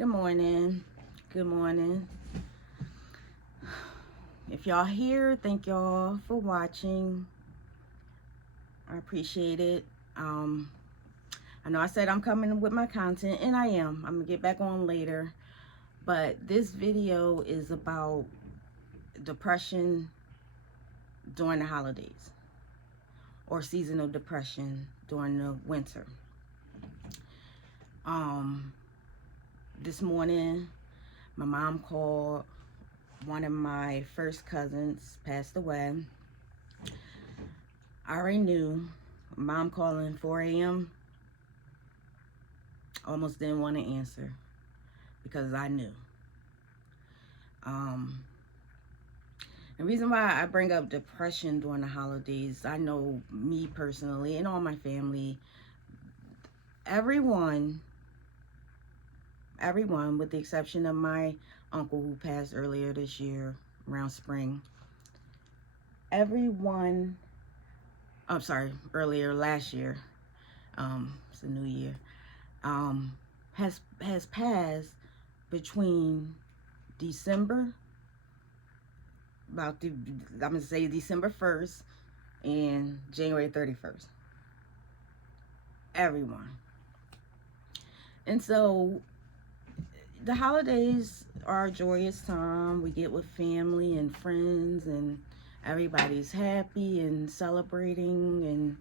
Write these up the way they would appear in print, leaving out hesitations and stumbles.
Good morning. Good morning. If y'all here, thank y'all for watching. I appreciate it. I know I said I'm coming with my content, and I am. I'm gonna get back on later. But this video is about depression during the holidays or seasonal depression during the winter. This morning, my mom called. One of my first cousins passed away. I already knew. Mom calling 4 a.m. Almost didn't want to answer because I knew. The reason why I bring up depression during the holidays, I know me personally and all my family, everyone with the exception of my uncle who passed earlier this year around spring, earlier last year, it's a new year, has passed between December, I'm gonna say December 1st and January 31st. Everyone. And so the holidays are a joyous time. We get with family and friends, and everybody's happy and celebrating, and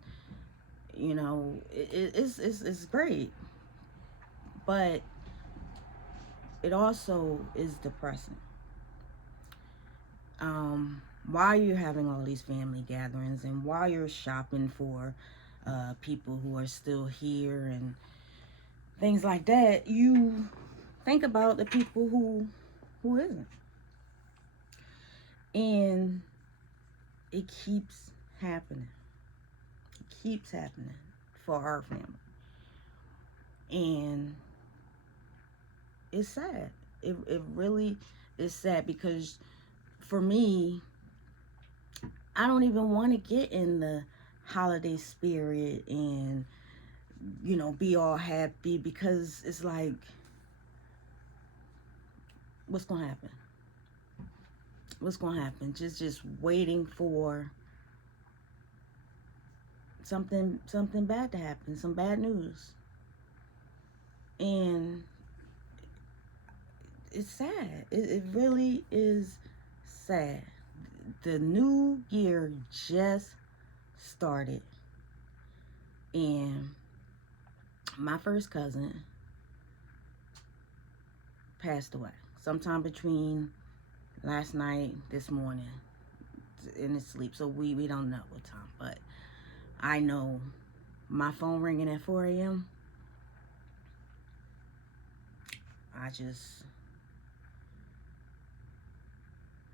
it's great. But it also is depressing. While you're having all these family gatherings and while you're shopping for people who are still here and things like that, you think about the people who isn't. And it keeps happening. It keeps happening for our family. And it's sad. It really is sad because for me, I don't even want to get in the holiday spirit and be all happy, because it's like, what's gonna happen? What's gonna happen? Just waiting for something bad to happen, some bad news. And it's sad. It really is sad. The new year just started, and my first cousin passed away sometime between last night, this morning, in his sleep. So we don't know what time, but I know my phone ringing at 4 a.m.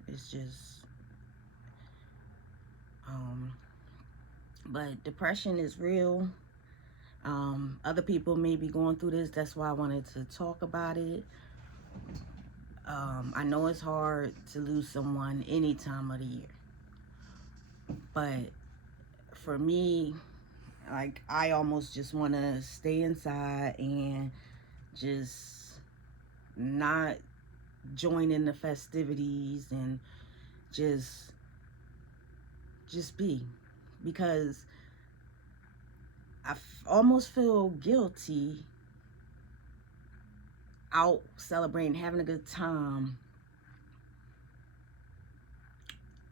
It's just, but depression is real. Other people may be going through this. That's why I wanted to talk about it. I know it's hard to lose someone any time of the year, but for me, like, I almost just want to stay inside and just not join in the festivities and just be, because I almost feel guilty out celebrating, having a good time,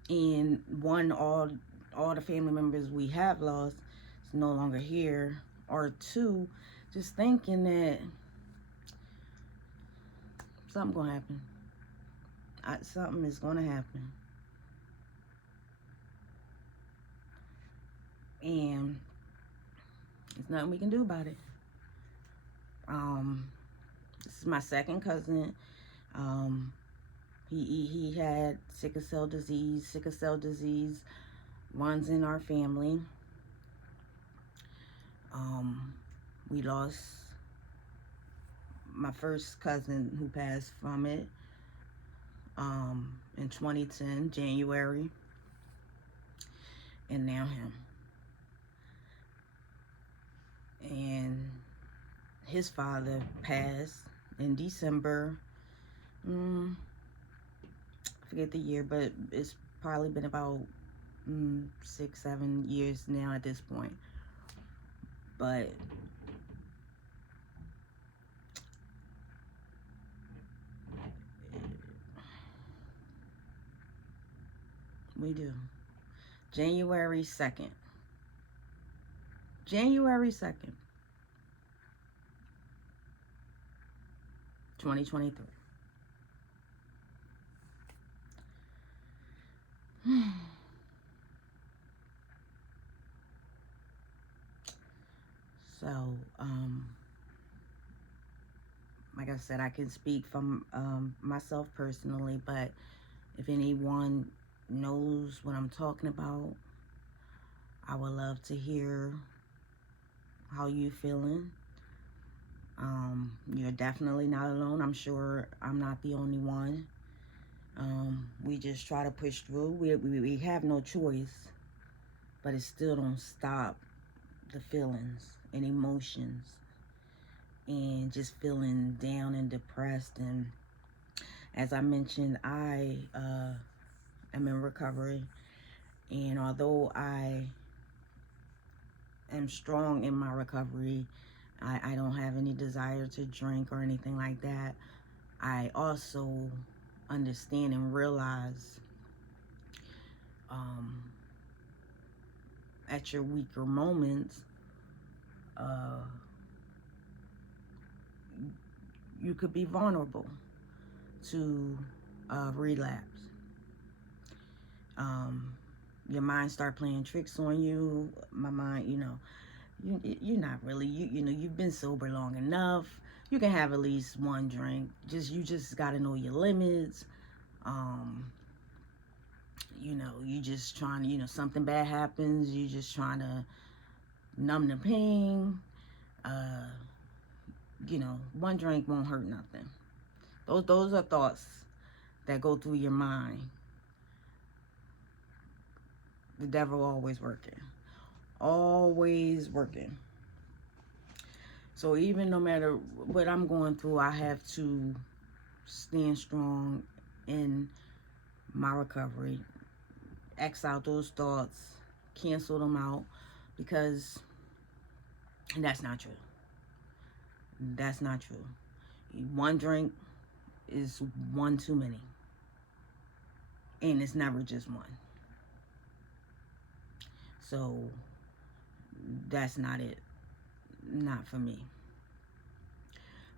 and all the family members we have lost is no longer here, or two, just thinking that something gonna happen. Something is gonna happen, and there's nothing we can do about it. This is my second cousin. He had sickle cell disease. Sickle cell disease runs in our family. We lost my first cousin who passed from it in 2010, January, and now him. And his father passed in December. I forget the year, but it's probably been about 6-7 years now at this point. But we do. January 2nd. January 2nd, 2023. So, like I said, I can speak from myself personally, but if anyone knows what I'm talking about, I would love to hear how you feeling. You're definitely not alone. I'm sure I'm not the only one. We just try to push through. We have no choice, but it still don't stop the feelings and emotions and just feeling down and depressed. And as I mentioned, I am in recovery, and although I am strong in my recovery, I don't have any desire to drink or anything like that. I also understand and realize at your weaker moments, you could be vulnerable to relapse. Your mind start playing tricks on you. My mind, you're not really, you've been sober long enough. You can have at least one drink. You just got to know your limits. You just trying to, something bad happens. You just trying to numb the pain. One drink won't hurt nothing. Those are thoughts that go through your mind. The devil always working. Always working. So even no matter what I'm going through, I have to stand strong in my recovery. X out those thoughts. Cancel them out. Because that's not true. That's not true. One drink is one too many. And it's never just one. So that's not it. Not for me.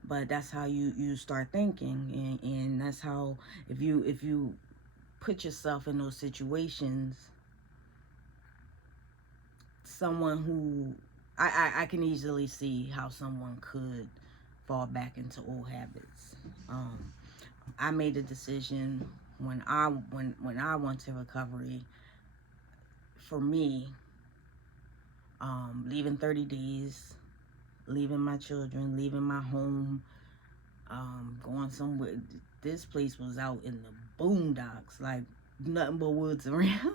But that's how you start thinking, and that's how, if you put yourself in those situations, someone who I can easily see how someone could fall back into old habits. I made a decision when I went to recovery. For me, leaving 30 days, leaving my children, leaving my home, going somewhere. This place was out in the boondocks, like nothing but woods around.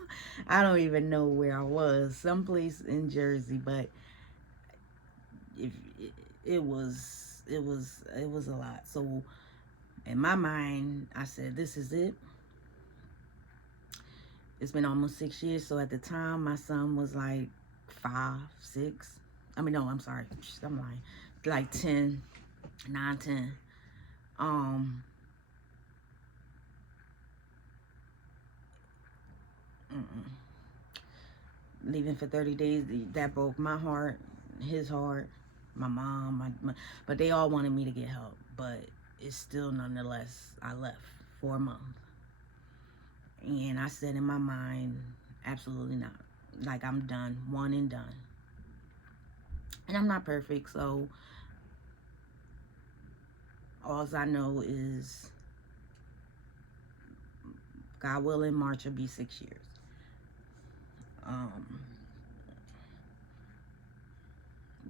I don't even know where I was, someplace in Jersey, but it was a lot. So in my mind, I said, this is it. It's been almost 6 years. So at the time, my son was like 5, 6. I mean, no, I'm sorry. I'm lying. Like 10, 9, 10. Leaving for 30 days, that broke my heart, his heart, my mom, but they all wanted me to get help. But it's still, nonetheless, I left for a month. And I said in my mind, absolutely not. Like, I'm done, one and done. And I'm not perfect, so all I know is, God willing, March will be 6 years.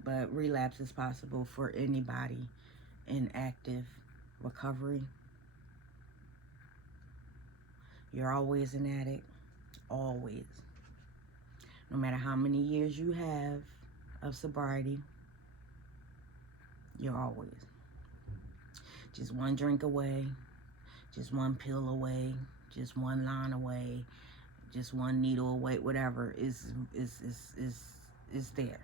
But relapse is possible for anybody in active recovery. You're always an addict, always. No matter how many years you have of sobriety, you're always. just one drink away, just one pill away, just one line away, just one needle away, whatever is there.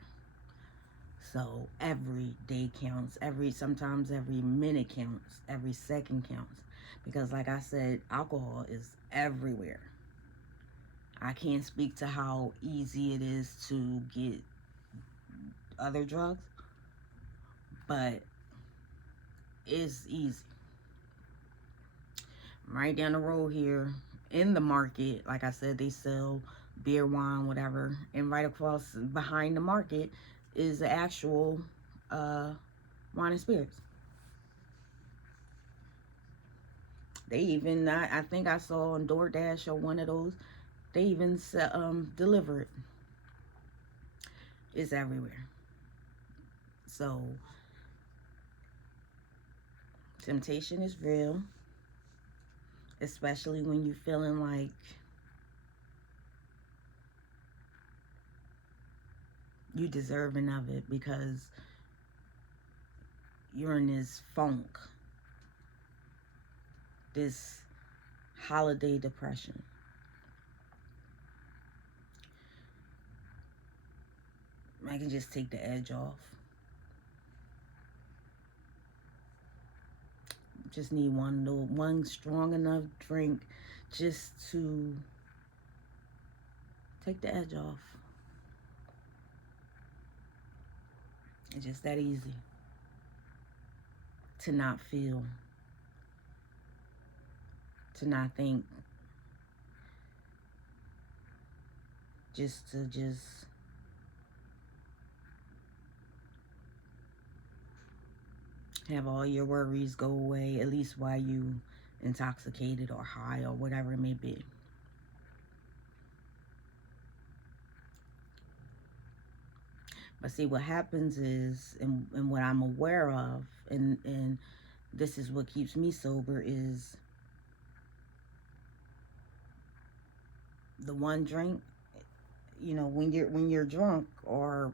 So every day counts, sometimes every minute counts, every second counts. Because like I said, alcohol is everywhere. I can't speak to how easy it is to get other drugs, but it's easy. Right down the road here in the market, like I said, they sell beer, wine, whatever, and right across behind the market is the actual wine and spirits. They even, I think I saw on DoorDash or one of those, they even deliver it. It's everywhere. So temptation is real, especially when you're feeling like you deserving of it because you're in this funk, this holiday depression. I can just take the edge off. Just need one strong enough drink just to take the edge off. It's just that easy to not feel, to not think, just to have all your worries go away, at least while you intoxicated or high or whatever it may be. But see, what happens is, and what I'm aware of, and this is what keeps me sober, is the one drink. You know, when you're drunk, or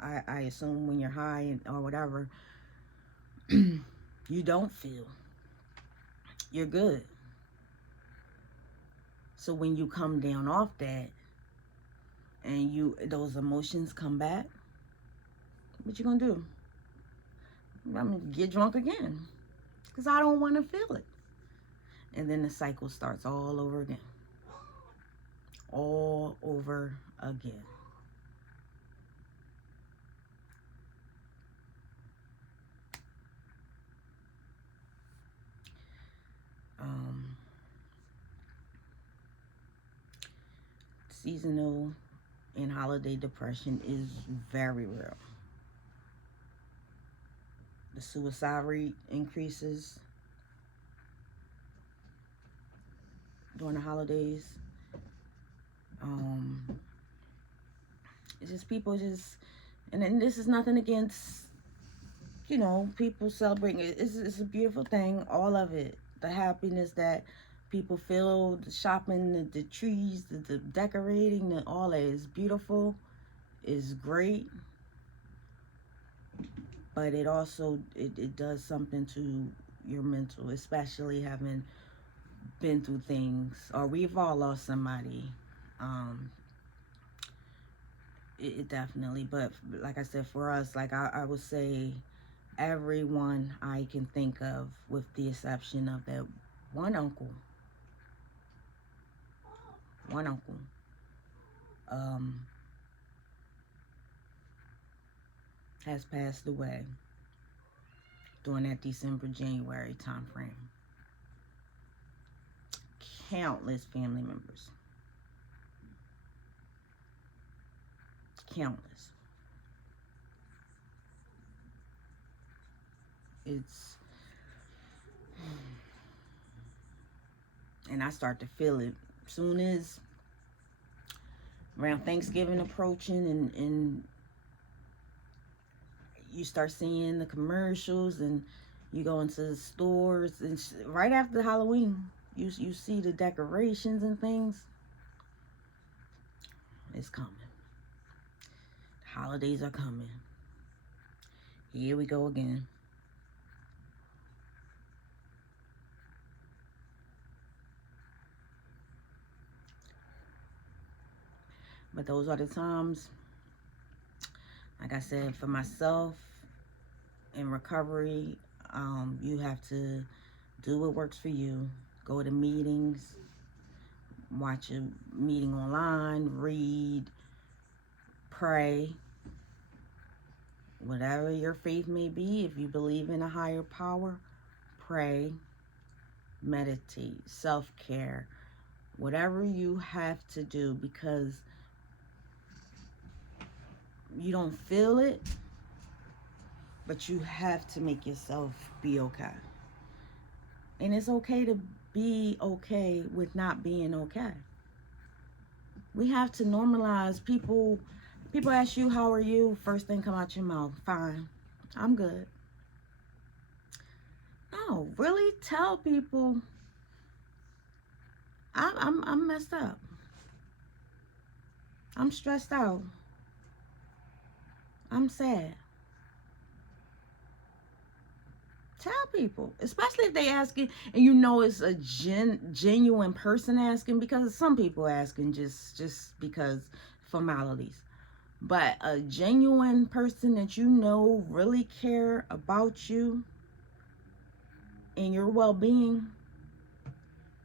I assume when you're high or whatever, you don't feel. You're good. So when you come down off that, and those emotions come back, what you gonna do? I'm gonna get drunk again, because I don't want to feel it. And then the cycle starts all over again. All over again. Seasonal and holiday depression is very real. The suicide rate increases during the holidays. It's just people just, and then this is nothing against, you know, people celebrating. It's a beautiful thing, all of it. The happiness that people feel, the shopping, the trees, the decorating, all that is beautiful, is great. But it also, it does something to your mental, especially having been through things, or we've all lost somebody. It definitely, but like I said, for us, like I would say, everyone I can think of, with the exception of that one uncle, has passed away during that December, January time frame. Countless family members. Countless. And I start to feel it soon as around Thanksgiving approaching, and you start seeing the commercials, and you go into the stores, and right after Halloween, you see the decorations and things. It's coming. Holidays are coming. Here we go again. But those are the times, like I said, for myself in recovery, you have to do what works for you. Go to meetings, watch a meeting online, read, pray, whatever your faith may be. If you believe in a higher power, pray, meditate, self-care, whatever you have to do, because you don't feel it, but you have to make yourself be okay. And it's okay to be okay with not being okay. We have to normalize people ask you, how are you? First thing come out your mouth, fine, I'm good. No, really tell people, I'm messed up, I'm stressed out, I'm sad. Tell people, especially if they asking and you know it's a genuine person asking, because some people asking just because formalities. But a genuine person that you know really care about you and your well-being,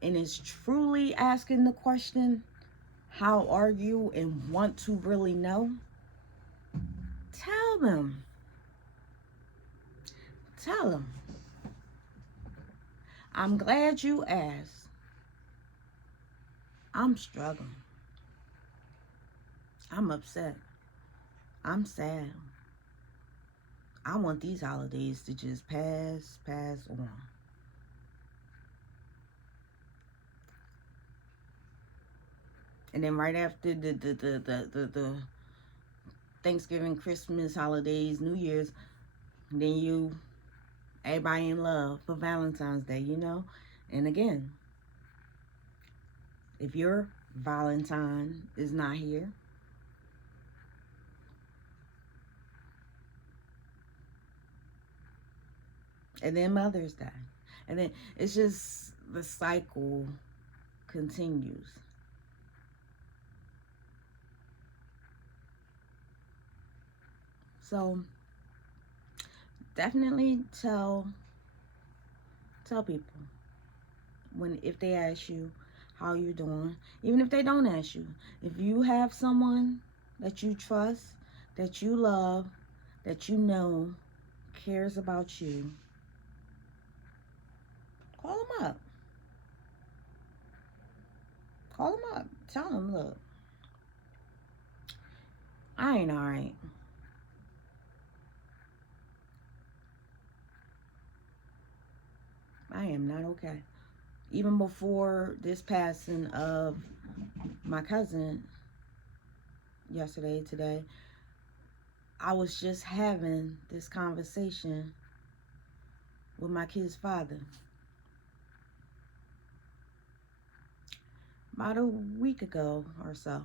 and is truly asking the question, how are you, and want to really know, tell them. Tell them, I'm glad you asked. I'm struggling. I'm upset. I'm sad. I want these holidays to just pass on. And then right after the Thanksgiving, Christmas, holidays, New Year's, then everybody in love for Valentine's Day, you know? And again, if your Valentine is not here, and then Mother's Day, and then it's just the cycle continues. So definitely tell people, if they ask you how you doing, even if they don't ask you, if you have someone that you trust, that you love, that you know cares about you, call them up. Call them up. Tell them, look, I ain't all right. I am not okay. Even before this passing of my cousin today, I was just having this conversation with my kid's father about a week ago or so.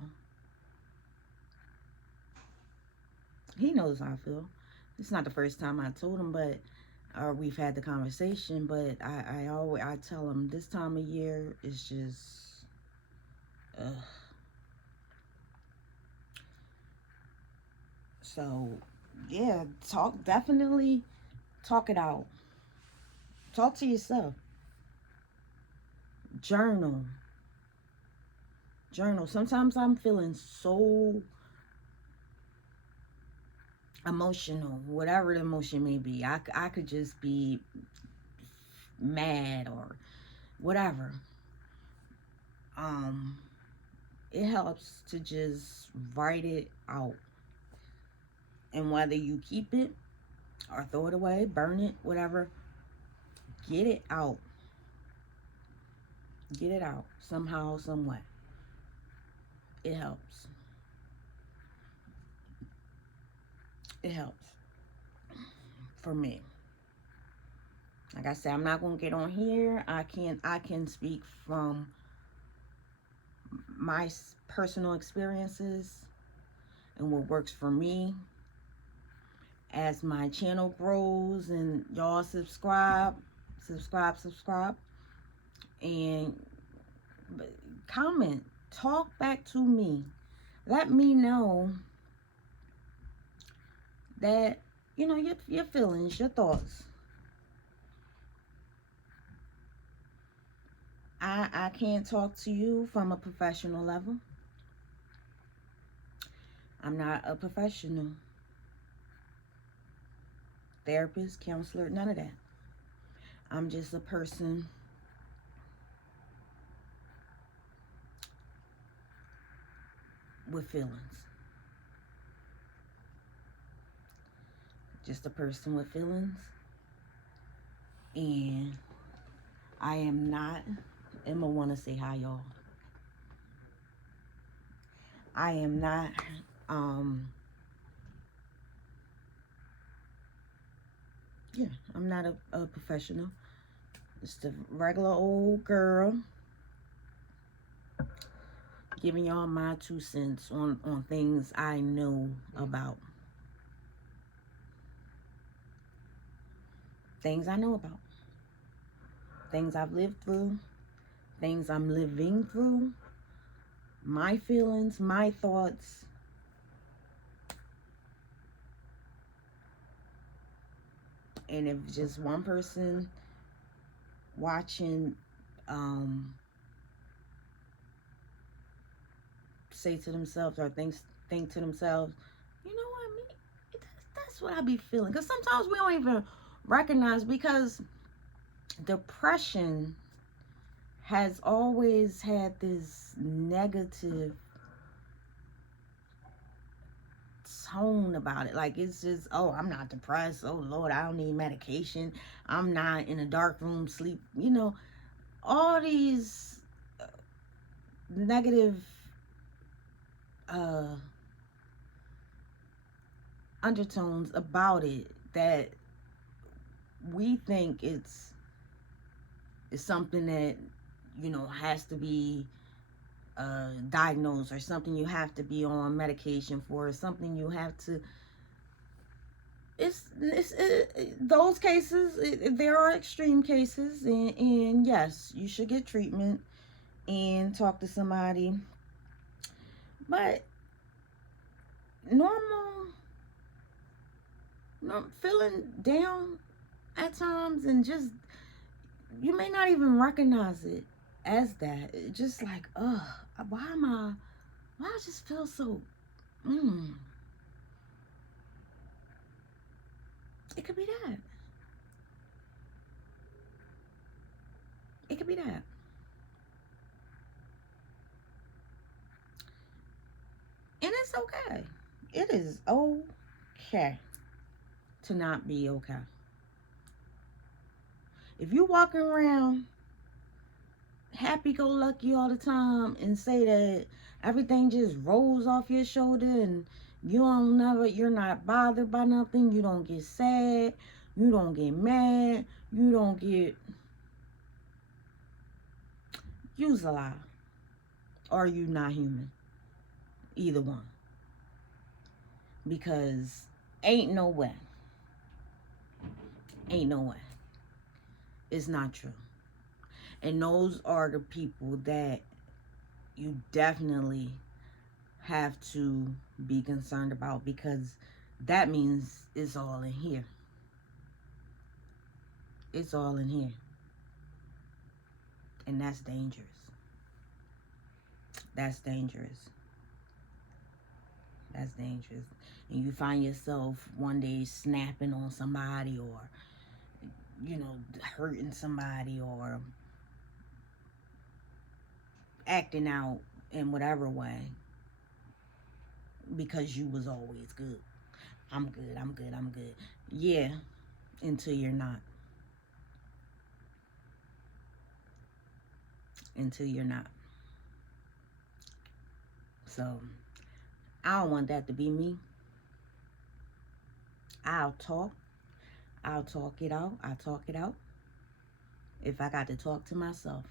He knows how I feel. It's not the first time I told him, but we've had the conversation. But I tell him this time of year is just, so yeah, definitely talk it out. Talk to yourself. Journal. Sometimes I'm feeling so emotional, whatever the emotion may be. I could just be mad or whatever. It helps to just write it out. And whether you keep it or throw it away, burn it, whatever, get it out. Get it out somehow, some way. It helps. It helps for me. Like I said, I'm not gonna get on here. I can speak from my personal experiences and what works for me. As my channel grows and y'all subscribe, and comment, talk back to me. let me know that, you know, your feelings, your thoughts. I can't talk to you from a professional level. I'm not a professional therapist, counselor, none of that. I'm just a person with feelings. Just a person with feelings. And I am not, Emma want to say hi, y'all. I am not, yeah, I'm not a professional. Just a regular old girl giving y'all my 2 cents on things I know about. Things I know about. Things I've lived through. Things I'm living through. My feelings, my thoughts. And if just one person watching say to themselves or think to themselves, you know what, me, that's what I be feeling. Because sometimes we don't even recognize, because depression has always had this negative tone about it. Like, it's just, oh, I'm not depressed. Oh, Lord, I don't need medication. I'm not in a dark room sleep. You know, all these negative undertones about it that we think it's something that, you know, has to be diagnosed, or something you have to be on medication for, or something you have to. Those cases, there are extreme cases, and yes, you should get treatment and talk to somebody. But normal, feeling down at times, and just, you may not even recognize it as that. It's just like, why I just feel so, it could be that. It could be that. And it's okay. It is okay to not be okay. If you walking around happy-go-lucky all the time and say that everything just rolls off your shoulder, and you're not bothered by nothing, you don't get sad, you don't get mad, you don't get, you's a lie. Or you not human. Either one. Because ain't no way. Ain't no way. It's not true. And those are the people that you definitely have to be concerned about, because that means it's all in here. It's all in here. And that's dangerous. That's dangerous. That's dangerous. And you find yourself one day snapping on somebody, or, you know, hurting somebody, or acting out in whatever way, because you was always good. I'm good, I'm good, I'm good. Yeah, until you're not. Until you're not. So, I don't want that to be me. I'll talk it out. I'll talk it out if I got to talk to myself.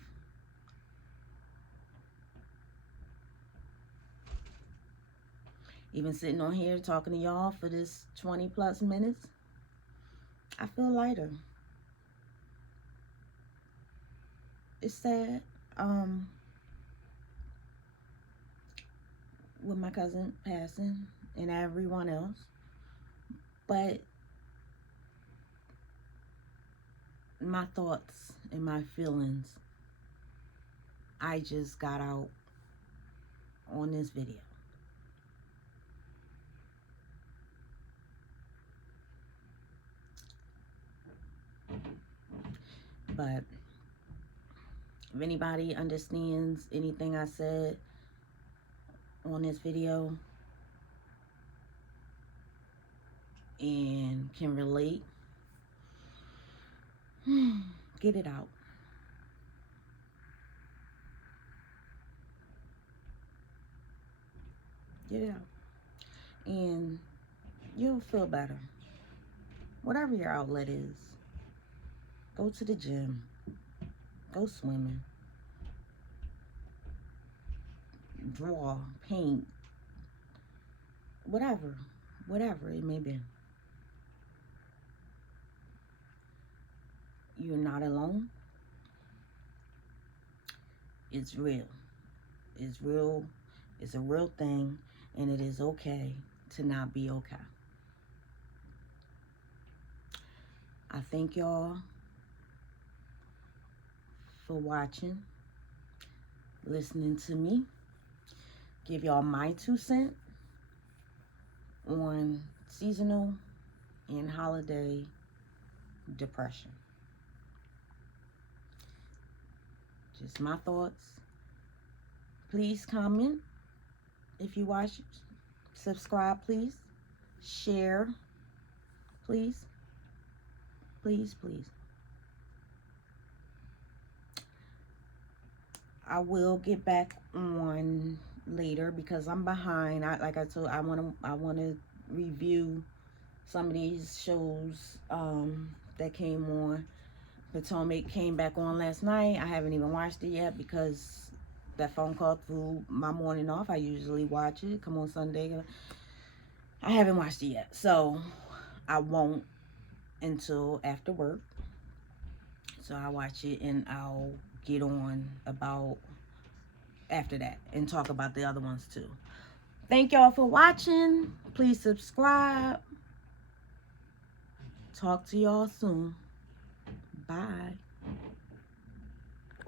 Even sitting on here talking to y'all for this 20 plus minutes, I feel lighter. It's sad. with my cousin passing and everyone else. But my thoughts and my feelings, I just got out on this video. But if anybody understands anything I said on this video and can relate, get it out. Get it out. And you'll feel better. Whatever your outlet is. Go to the gym. Go swimming. Draw, paint. Whatever it may be. You're not alone. It's real. It's real. It's a real thing. And it is okay to not be okay. I thank y'all for watching, listening to me. Give y'all my 2 cents on seasonal and holiday depression. Just my thoughts. Please comment if you watch. Subscribe, please. Share, please. Please, please. I will get back on later because I'm behind. Like I told, I want to review some of these shows that came on. Potomac came back on last night. I haven't even watched it yet because that phone call threw my morning off. I usually watch it. Come on Sunday. I haven't watched it yet, so I won't until after work. So I'll watch it and I'll get on about after that and talk about the other ones too. Thank y'all for watching. Please subscribe. Talk to y'all soon. Bye.